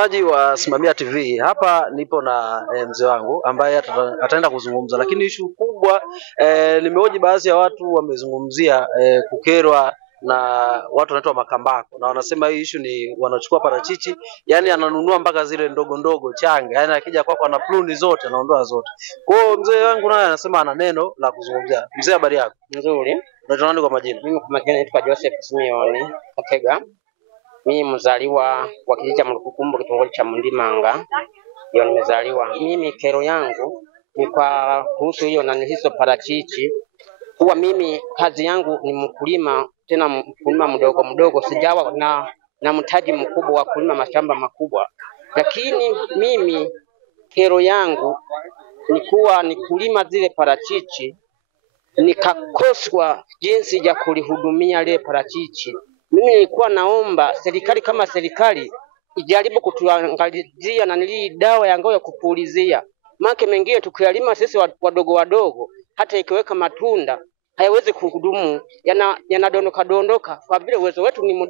Mtazamaji wa Simamia TV, hapa nipo na mzee wangu ambaye ataenda kuzungumza, lakini issue kubwa nimehoji baadhi ya watu wamezungumzia kukerwa na watu wanaitwa makambako, na wanasema hii issue ni wanachukua parachichi, yani ananunua mpaka zile ndogo ndogo changa, yani akija kwako ana prune zote anaondoa zote. Kwa hiyo mzee wangu naye anasema ana neno la kuzungumzia. Mzee, habari yako? Nzuri. Unaitwa nani kwa majina? Mimi kwa majina naitwa Joseph Simeon Katega. Mimi mzaliwa wa kijiji cha Mlukukumbo, kitongoji cha Mundimanga. Ndio nimezaliwa. Mimi kero yangu ni kwa kuhusu hiyo na hizo parachichi. Huwa mimi kazi yangu ni mkulima, tena mkulima mdogo mdogo, sijawa na mtaji mkubwa wa kulima mashamba makubwa. Lakini mimi kero yangu ni kuwa ni kulima zile parachichi, nikakoswa jinsi ya kulihudumia ile parachichi. Mimi nilikuwa naomba serikali kama serikali ijaribu kutuangalizia na nili dawa ya ngao ya kupulizia. Maana mengine tukiyalima sisi wadogo wadogo, hata ikiweka matunda hayawezi kuhudumu, yanadondoka kwa vile uwezo wetu ni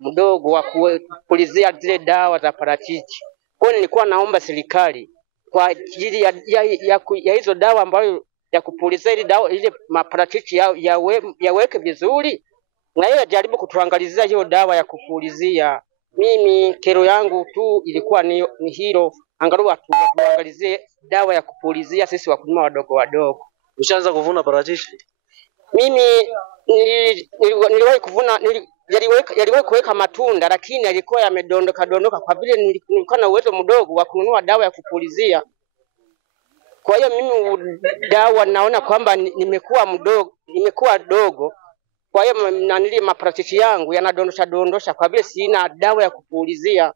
mdogo wa kupulizia zile dawa za parachichi. Kwa hiyo nilikuwa naomba serikali kwa ajili ya hizo dawa ambayo ya kupulizia ile dawa ile maparachichi yaweke vizuri, na yeye ajaribu kutuangalizia hiyo dawa ya kupulizia. Mimi kero yangu tu ilikuwa ni hilo, angalau tuangalizie dawa ya kupulizia sisi wakulima wadogo wadogo. Ushaanza kuvuna parachichi? Mimi niliwahi kuvuna, yaliwahi kuweka matunda, lakini yalikuwa yamedondoka kwa vile nilikuwa na uwezo mdogo wa kununua dawa ya kupulizia. Kwa hiyo mimi dawa naona kwamba nimekuwa dogo. Kwa hiyo nanili maparachichi yangu yanadondosha kwa vile sina dawa ya kupulizia.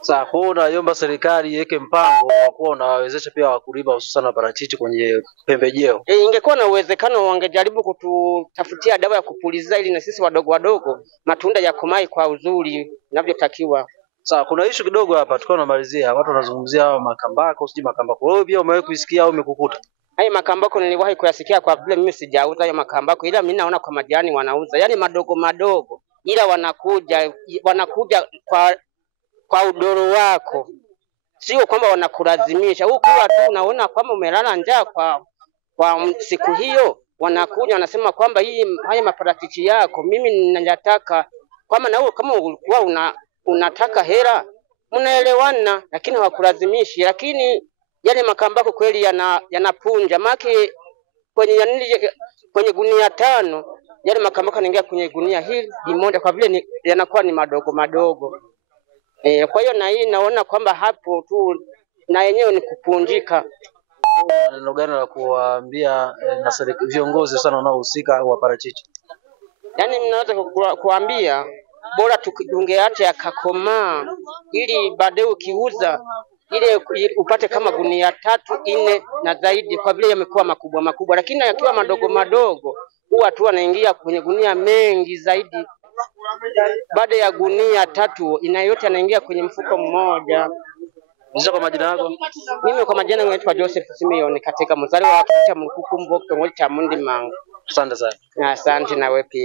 Sasa kuna yomba serikali iweke mpango wa kuwa unawawezesha pia wakulima hususan wa parachichi kwenye pembejeo. Ingekuwa na uwezekano wangejaribu kututafutia dawa ya kupulizia ili na sisi wadogo wadogo matunda yakomae kwa uzuri inavyotakiwa. Sasa kuna issue kidogo hapa tukao namalizia. Watu wanazungumzia hao makambako, siji makambako. Wewe pia umewahi kusikia au umekukuta? Hayo makambako niliwahi kuyasikia kwa vile mimi sijauza hayo makambako, ila mimi naona kwa majirani wanauza. Yaani madogo ila wanakuja kwa udoro wako. Sio kwamba wanakulazimisha. Huko tu unaona kwamba umelala njaa kwa siku hiyo, wanakuja wanasema kwamba haya maparachichi yako mimi ninataka, kama na wewe kama ulikuwa unataka hela mnaelewana, lakini hawakulazimishi. Lakini yale makambako kweli yanapunja, maki kwenye gunia 5 yale makambako yanaingia kwenye gunia hili moja kwa vile yanakuwa ni madogo. Kwa hiyo na hii naona kwamba hapo tu na yenyewe ni kupunjika. Neno gani la kuambia na viongozi sana wanaohusika wa parachichi? Yaani ninaweza kuambia bora tungeacha yakakomaa ili baadaye ukiuza ile upate kama gunia 3, 4 na zaidi, kwa vile yamekuwa makubwa, lakini yakiwa madogo huwa tu anaingia kwenye gunia mengi zaidi. Baada ya gunia 3 inayote anaingia kwenye mfuko mmoja. Unaweza kwa majina yako? Mimi kwa majina naitwa Joseph Simeon Katega, mzaliwa wa kijiji cha Mlukukumbo, kitongoji cha Mundimanga. Asante sana. Asante na wewe pia.